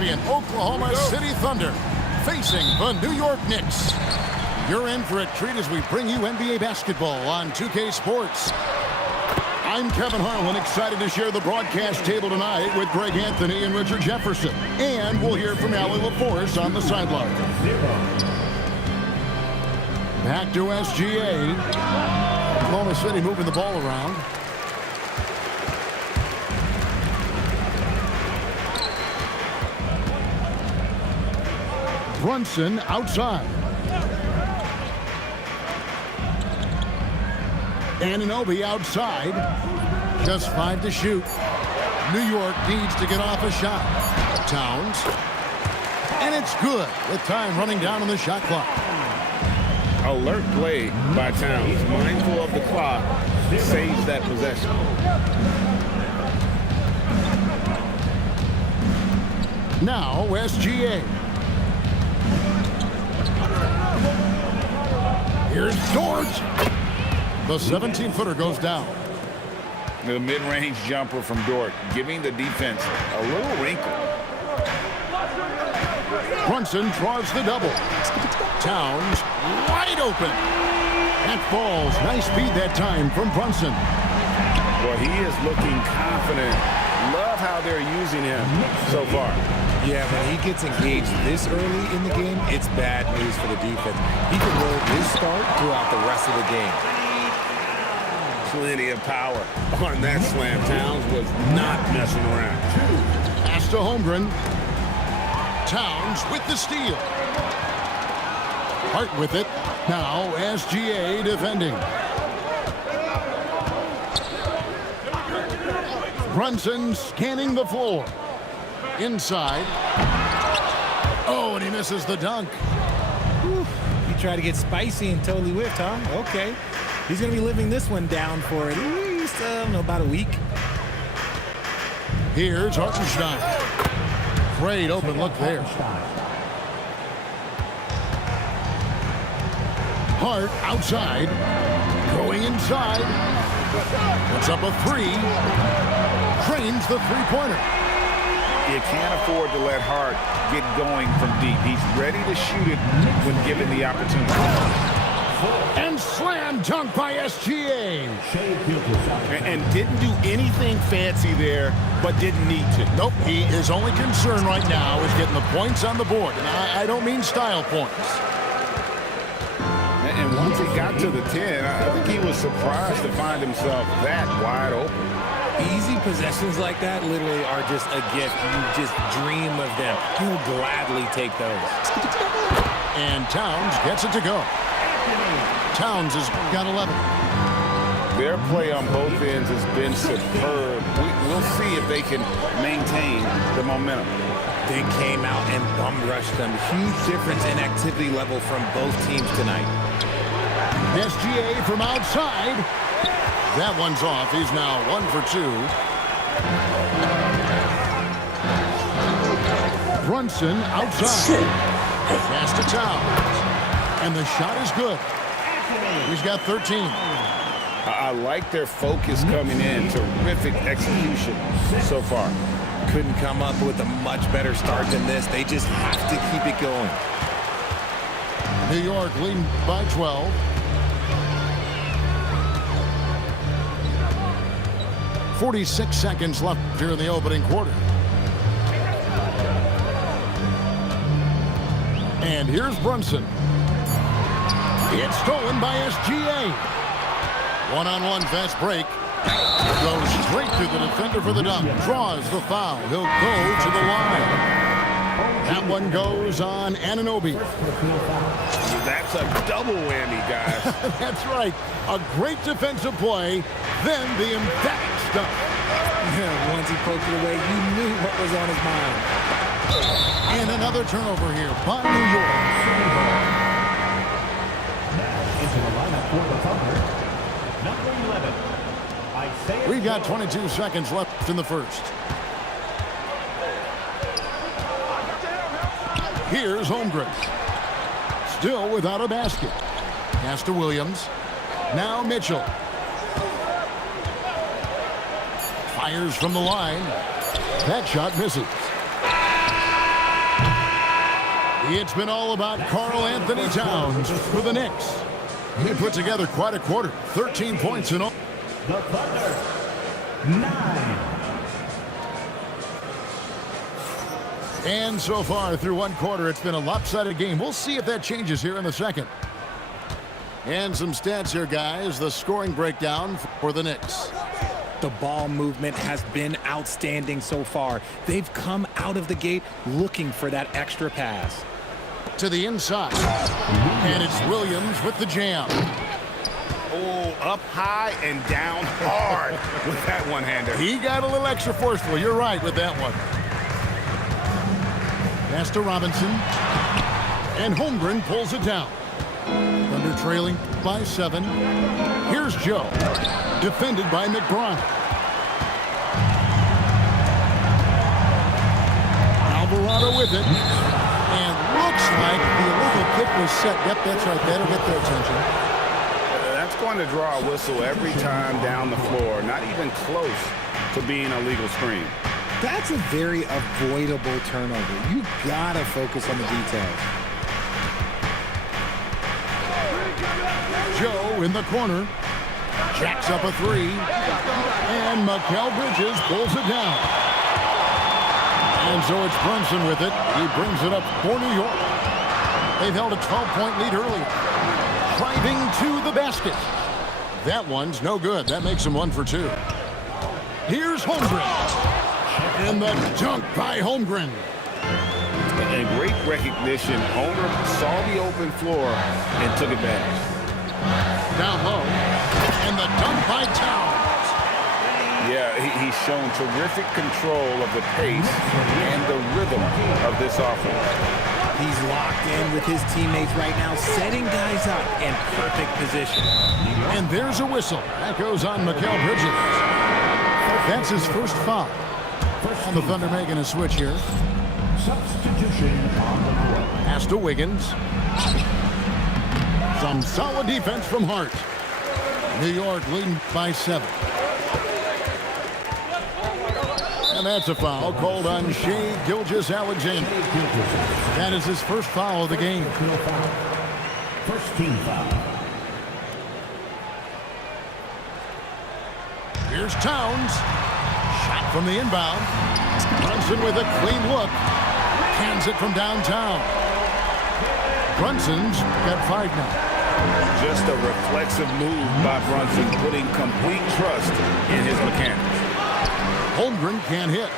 champion Oklahoma City Thunder facing the New York Knicks. You're in for a treat as we bring you NBA basketball on 2K Sports. I'm Kevin Harlan, excited to share the broadcast table tonight with Greg Anthony and Richard Jefferson. And we'll hear from Allie LaForce on the sideline. Back to SGA. Oklahoma City moving the ball around. Brunson outside. Anunoby outside. Just 5 to shoot. New York needs to get off a shot. Towns. And it's good with time running down on the shot clock. Alert play by Towns. Mindful of the clock. Saves that possession. Now SGA. Here's George. The 17-footer goes down. The mid-range jumper from Dort, giving the defense a little wrinkle. Brunson draws the double. Towns wide open. That falls. Nice speed that time from Brunson. Well, he is looking confident. Love how they're using him so far. Yeah, when he gets engaged this early in the game, it's bad news for the defense. He can roll his start throughout the rest of the game. Plenty of power on that slam. Towns was not messing around. Pass to Holmgren. Towns with the steal. Hart with it. Now SGA defending. Brunson scanning the floor. Inside. Oh, and he misses the dunk. Whew. He tried to get spicy and totally whiffed, huh? Okay. He's going to be living this one down for at least, about a week. Here's Hartenstein. Great open look there. Hart outside. Going inside. Puts up a 3. Drains the three-pointer. You can't afford to let Hart get going from deep. He's ready to shoot it when given the opportunity. And slam dunk by SGA. And didn't do anything fancy there, but didn't need to. Nope, his only concern right now is getting the points on the board. And I don't mean style points. And once he got to the 10, I think he was surprised to find himself that wide open. Easy possessions like that literally are just a gift. You just dream of them. He'll gladly take those. And Towns gets it to go. Towns has got 11. Their play on both ends has been superb. We'll see if they can maintain the momentum. They came out and bum rushed them. Huge difference in activity level from both teams tonight. SGA from outside. That one's off. He's now 1 for 2. Brunson outside. Pass to Towns. And the shot is good. He's got 13. I like their focus coming in. Terrific execution so far. Couldn't come up with a much better start than this. They just have to keep it going. New York leading by 12. .46 seconds left here in the opening quarter. And here's Brunson. It's stolen by SGA. One-on-one fast break. Goes straight to the defender for the dunk. Draws the foul. He'll go to the line. That one goes on Anunoby. That's a double whammy, guys. That's right. A great defensive play. Then the emphatic stuff. Once he poked it away, you knew what was on his mind. And another turnover here by New York. Into the lineup for the Thunder, number 11. We've got 22 seconds left in the first. Here's Holmgren. Still without a basket. Pass to Williams. Now Mitchell. Fires from the line. That shot misses. It's been all about Karl Anthony Towns for the Knicks. He put together quite a quarter, 13 points in all. The Thunder, 9. And so far through one quarter, it's been a lopsided game. We'll see if that changes here in the second. And some stats here, guys. The scoring breakdown for the Knicks. The ball movement has been outstanding so far. They've come out of the gate looking for that extra pass. To the inside. And it's Williams with the jam. Oh, up high and down hard with that one-hander. He got a little extra forceful. You're right with that one. Pass to Robinson. And Holmgren pulls it down. Thunder trailing by 7. Here's Joe. Defended by McBride. Alvarado with it. And looks like the illegal kick was set. Yep, that's right. That'll get their attention. That's going to draw a whistle every time down the floor. Not even close to being a legal screen. That's a very avoidable turnover. You gotta focus on the details. Joe in the corner. Jacks up a 3. And Mikal Bridges pulls it down. And so it's Brunson with it. He brings it up for New York. They've held a 12-point lead earlier. Driving to the basket. That one's no good. That makes him 1 for 2. Here's Holmgren. And the dunk by Holmgren. And great recognition. Homer saw the open floor and took advantage. Down low. And the dunk by Towns. Yeah, he's shown terrific control of the pace and the rhythm of this offense. He's locked in with his teammates right now, setting guys up in perfect position. And there's a whistle. That goes on Mikal Bridges. That's his first foul. And the Thunder making a switch here. Substitution on the court. Pass to Wiggins. Some solid defense from Hart. New York leading by 7. And that's a foul called on Shai Gilgeous-Alexander. That is his first foul of the game. First team foul. Here's Towns. Shot from the inbound. Brunson with a clean look. Hands it from downtown. Brunson's got 5 now. Just a reflexive move by Brunson, putting complete trust in his mechanics. Holmgren can't hit.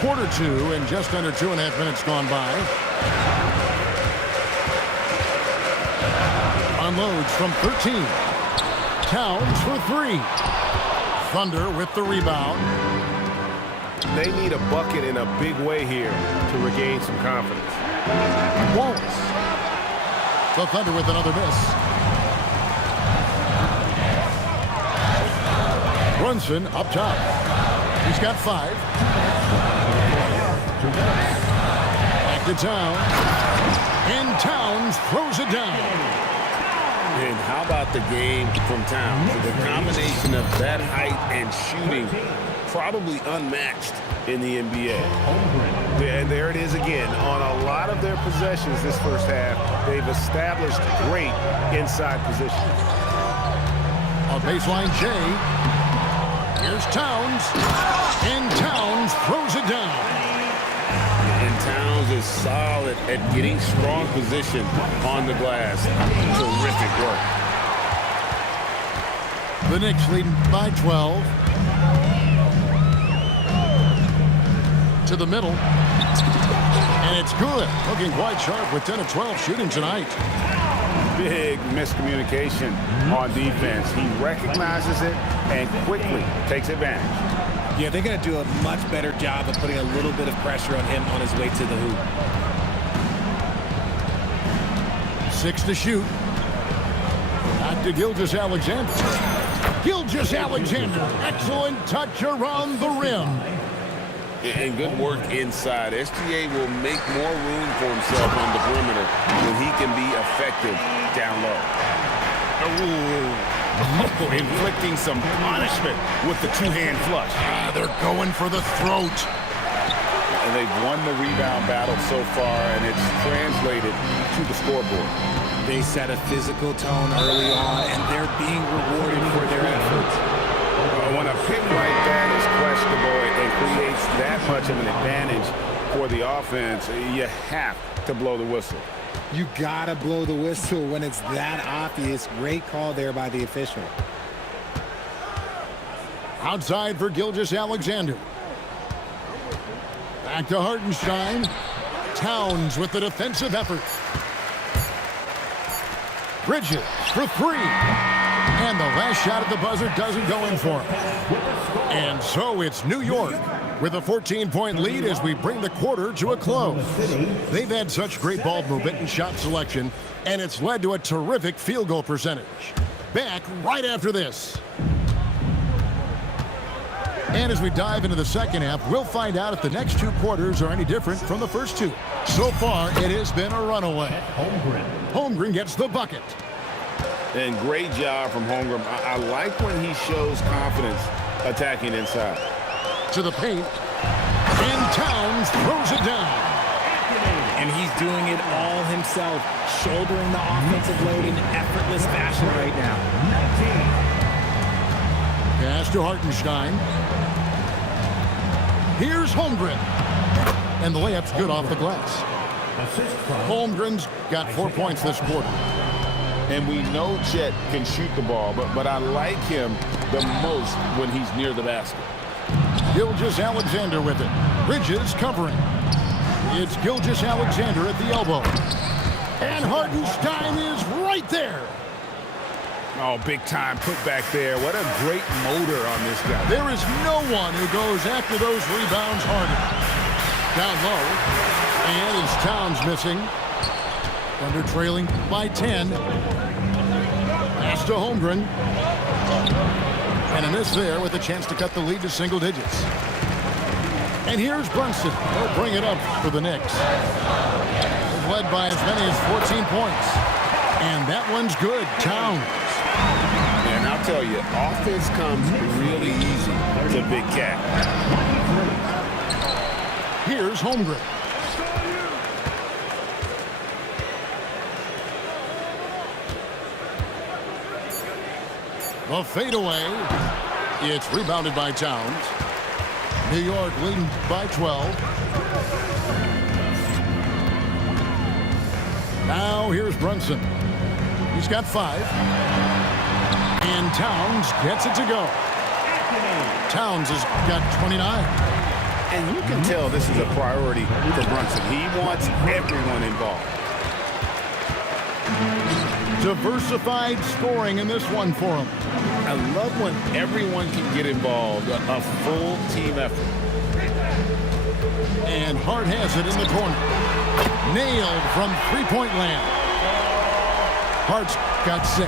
Quarter 2 and just under 2.5 minutes gone by. Unloads from 13. Towns for 3. Thunder with the rebound. They need a bucket in a big way here to regain some confidence. Wallace. The Thunder with another miss. Brunson up top. He's got 5. Back to Towns. And Towns throws it down. And how about the game from Towns? The combination of that height and shooting, probably unmatched in the NBA. And there it is again. On a lot of their possessions this first half, they've established great inside position. On baseline, Jay. Here's Towns. And Towns throws it down. And Towns is solid at getting strong position on the glass. Terrific work. The Knicks leading by 12. To the middle. And it's good. Looking quite sharp with 10 of 12 shooting tonight. Big miscommunication on defense. He recognizes it and quickly takes advantage. Yeah, they're going to do a much better job of putting a little bit of pressure on him on his way to the hoop. 6 to shoot. Back to Gilgeous-Alexander. Gilgeous-Alexander. Excellent touch around the rim. And good work inside. SGA will make more room for himself on the perimeter when he can be effective down low. Oh, inflicting some punishment with the 2-hand flush. They're going for the throat. and they've won the rebound battle so far, and it's translated to the scoreboard. They set a physical tone early on, and they're being rewarded for their efforts. When a pick like that is questionable and creates that much of an advantage for the offense, you have to blow the whistle. You gotta blow the whistle when it's that obvious. Great call there by the official. Outside for Gilgeous-Alexander. Back to Hartenstein. Towns with the defensive effort. Bridges for three. And the last shot at the buzzer doesn't go in for him. And so it's New York with a 14-point lead as we bring the quarter to a close. They've had such great ball movement and shot selection, and it's led to a terrific field goal percentage. Back right after this. And as we dive into the second half, we'll find out if the next two quarters are any different from the first two. So far, it has been a runaway. Holmgren gets the bucket. And great job from Holmgren. I like when he shows confidence attacking inside. To the paint. And Towns throws it down. And he's doing it all himself, shouldering the offensive load in effortless fashion right now. Pass to Hartenstein. Here's Holmgren. And the layup's good off the glass. Holmgren's got 4 points this quarter. And we know Chet can shoot the ball, but I like him the most when he's near the basket. Gilgeous-Alexander with it. Bridges covering. It's Gilgeous-Alexander at the elbow. And Hartenstein is right there. Oh, big time put back there. What a great motor on this guy. There is no one who goes after those rebounds harder. Down low. And it's Towns missing. Thunder trailing by 10. Pass to Holmgren. And a miss there with a chance to cut the lead to single digits. And here's Brunson. They'll bring it up for the Knicks. They've led by as many as 14 points. And that one's good. Towns. And I'll tell you, offense comes really easy to Big Cat. Here's Holmgren. The fadeaway. It's rebounded by Towns. New York leading by 12. Now here's Brunson. He's got 5. And Towns gets it to go. Towns has got 29. And you can tell this is a priority for Brunson. He wants everyone involved. Diversified scoring in this one for him. I love when everyone can get involved, a full team effort. And Hart has it in the corner. Nailed from three-point land. Hart's got 6.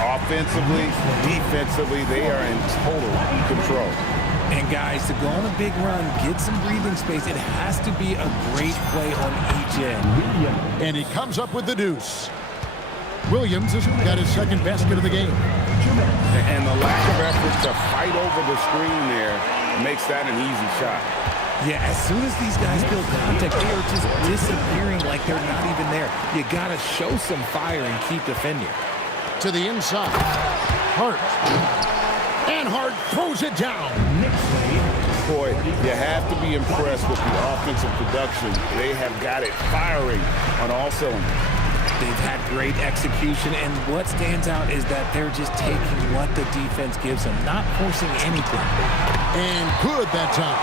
Offensively, defensively, they are in total control. And guys, to go on a big run, get some breathing space, it has to be a great play on each end. And he comes up with the deuce. Williams has got his second basket of the game. And the lack of effort to fight over the screen there makes that an easy shot. Yeah, as soon as these guys feel contact, they are just disappearing like they're not even there. You got to show some fire and keep defending. To the inside. Hart. And Hart throws it down. Boy, you have to be impressed with the offensive production. They have got it firing on all cylinders. They've had great execution, and what stands out is that they're just taking what the defense gives them, not forcing anything. And good that time.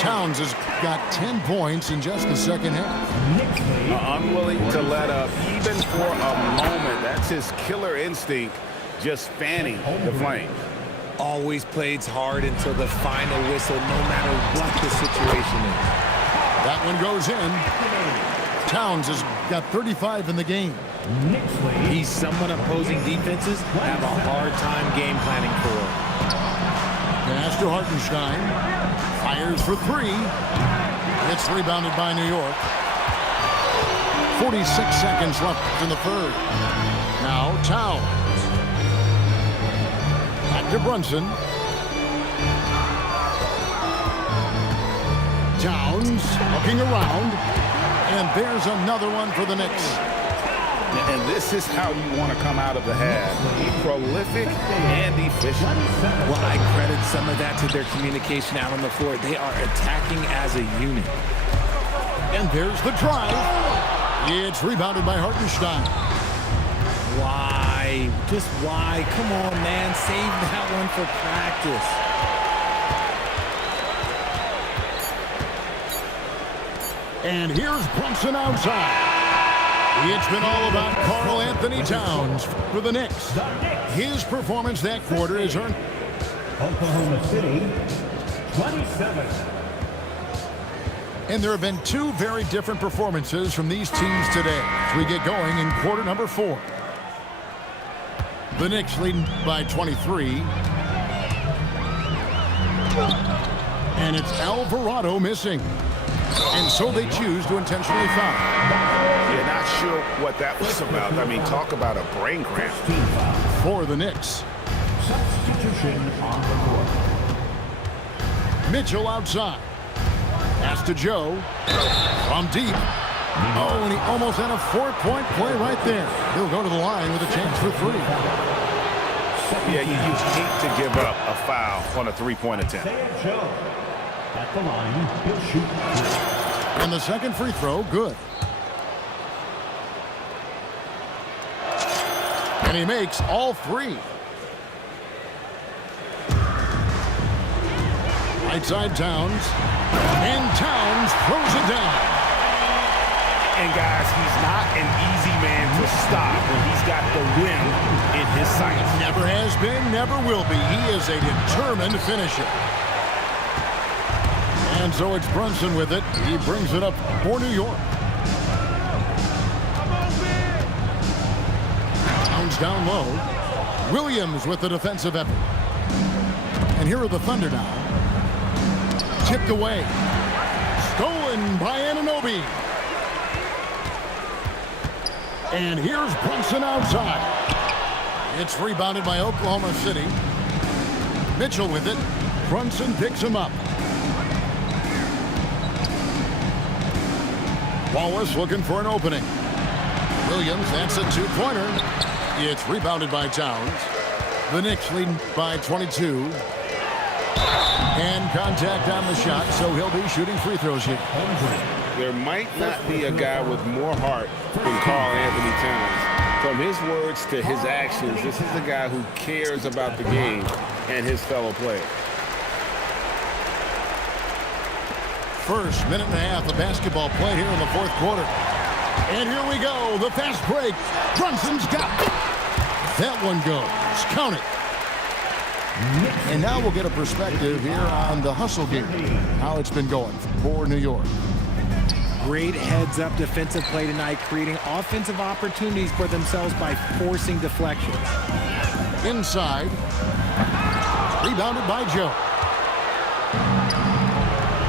Towns has got 10 points in just the second half. Unwilling to let up even for a moment. That's his killer instinct, just fanning the flame. Always plays hard until the final whistle, no matter what the situation is. That one goes in. Towns has got 35 in the game. He's someone opposing defenses have a hard time game planning for. Pass to Hartenstein. Fires for 3. It's rebounded by New York. 46 seconds left in the third. Now Towns. Back to Brunson. Towns looking around. And there's another one for the Knicks. And this is how you want to come out of the half. Be prolific and efficient. Well, I credit some of that to their communication out on the floor. They are attacking as a unit. And there's the drive. It's rebounded by Hartenstein. Why? Just why? Come on, man. Save that one for practice. And here's Brunson outside. It's been all about Karl Anthony Towns for the Knicks. His performance that quarter has earned Oklahoma City, 27. And there have been two very different performances from these teams today as we get going in quarter number 4. The Knicks leading by 23. And it's Alvarado missing. And so they choose to intentionally foul. You're not sure what that was about. I mean, talk about a brain cramp. For the Knicks. Substitution on the court. Mitchell outside. Pass to Joe. From deep. Oh, and he almost had a 4-point play right there. He'll go to the line with a chance for 3. Yeah, you hate to give up a foul on a 3-point attempt. Joe at the line, he'll shoot 3. And the second free throw, good. And he makes all 3. Right side Towns. And Towns throws it down. And guys, he's not an easy man to stop when he's got the win in his sights. Never has been, never will be. He is a determined finisher. And so it's Brunson with it. He brings it up for New York. Towns down low. Williams with the defensive effort. And here are the Thunder now. Tipped away. Stolen by Anunoby. And here's Brunson outside. It's rebounded by Oklahoma City. Mitchell with it. Brunson picks him up. Wallace looking for an opening. Williams, that's a 2-pointer. It's rebounded by Towns. The Knicks leading by 22. And contact on the shot, so he'll be shooting free throws here. There might not be a guy with more heart than Karl Anthony Towns. From his words to his actions, this is a guy who cares about the game and his fellow players. First minute and a half of basketball played here in the 4th quarter. And here we go, the fast break. Brunson's got it. That one goes. Count it. And now we'll get a perspective here on the hustle game, how it's been going for New York. Great heads-up defensive play tonight, creating offensive opportunities for themselves by forcing deflections. Inside. Rebounded by Joe.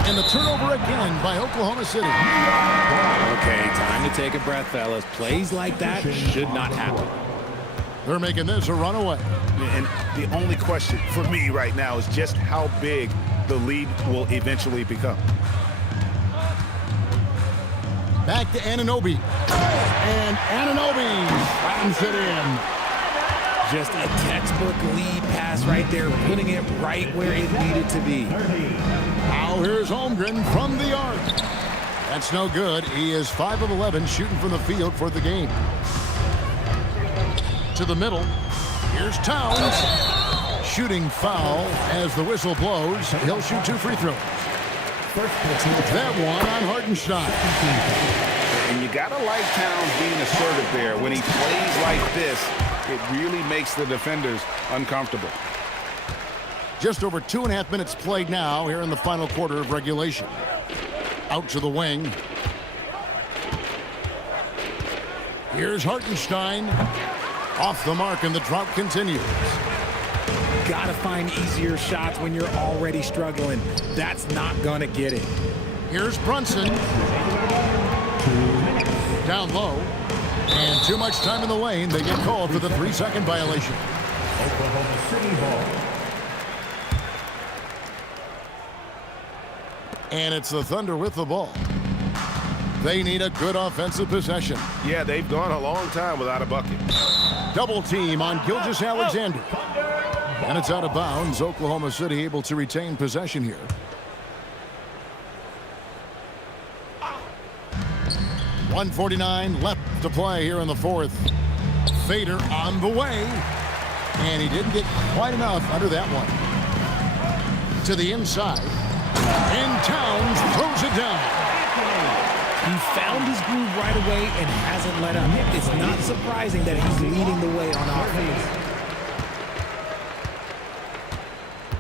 And the turnover again by Oklahoma City. Okay, time to take a breath, fellas. Plays like that should not happen. They're making this a runaway. And the only question for me right now is just how big the lead will eventually become. Back to Anunoby. And Anunoby slams it in. Just a textbook lead pass right there, putting it right where it needed to be. Now here's Holmgren from the arc. That's no good. He is 5 of 11 shooting from the field for the game. To the middle. Here's Towns. Shooting foul as the whistle blows. He'll shoot 2 free throws. That one on Hartenstein. And you gotta like Towns being assertive there. When he plays like this, it really makes the defenders uncomfortable. Just over 2.5 minutes played now here in the final quarter of regulation. Out to the wing. Here's Hartenstein. Off the mark, and the drought continues. Gotta find easier shots when you're already struggling. That's not gonna get it. Here's Brunson. Down low. And too much time in the lane. They get called for the 3-second violation. Oklahoma City ball. And it's the Thunder with the ball. They need a good offensive possession. Yeah, they've gone a long time without a bucket. Double team on Gilgeous-Alexander. And it's out of bounds. Oklahoma City able to retain possession here. .149 left to play here in the fourth. Fader on the way. And he didn't get quite enough under that one. To the inside. And Towns throws it down. He found his groove right away and hasn't let up. It's not surprising that he's leading the way on offense.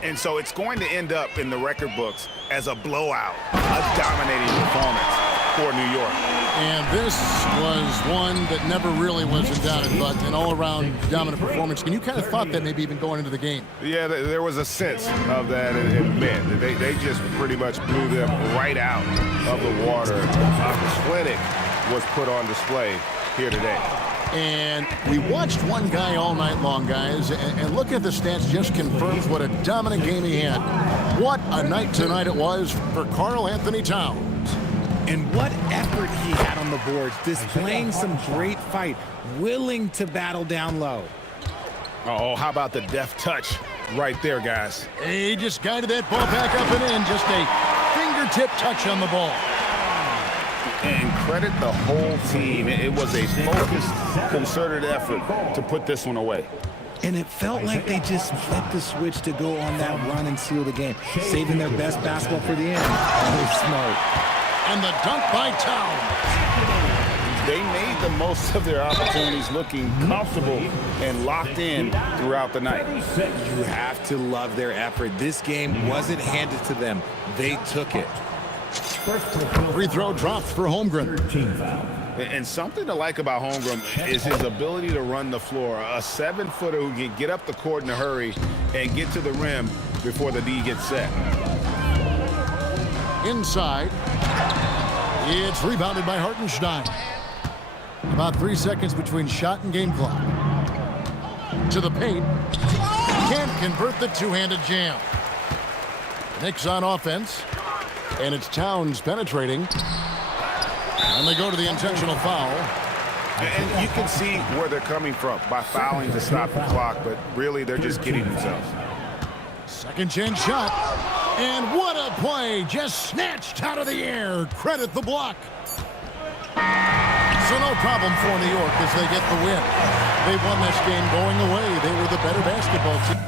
And so it's going to end up in the record books as a blowout, a dominating performance for New York. And this was one that never really was in doubt, but an all-around dominant performance. And you kind of thought that maybe even going into the game. Yeah, there was a sense of that in men. They just pretty much blew them right out of the water. The clinic was put on display here today. And we watched one guy all night long, guys, and look at the stats, just confirms what a dominant game he had. What a night tonight it was for Karl Anthony Towns. And what effort he had on the boards, displaying some great fight, willing to battle down low. Oh, how about the deft touch right there, guys? He just guided that ball back up and in, just a fingertip touch on the ball. And credit the whole team. It was a focused, concerted effort to put this one away. And it felt like they just flipped the switch to go on that run and seal the game, saving their best basketball for the end. Oh, smart. And the dunk by Towns. They made the most of their opportunities, looking comfortable and locked in throughout the night. You have to love their effort. This game wasn't handed to them. They took it. Free throw dropped for Holmgren. And something to like about Holmgren is his ability to run the floor. A 7-footer who can get up the court in a hurry and get to the rim before the D gets set. Inside. It's rebounded by Hartenstein. About 3 seconds between shot and game clock. To the paint. Can't convert the two-handed jam. Knicks on offense. And it's Towns penetrating. And they go to the intentional foul. And you can see where they're coming from by fouling to stop the clock, but really they're just kidding themselves. Second chance shot. And what a play. Just snatched out of the air. Credit the block. So no problem for New York as they get the win. They won this game going away. They were the better basketball team.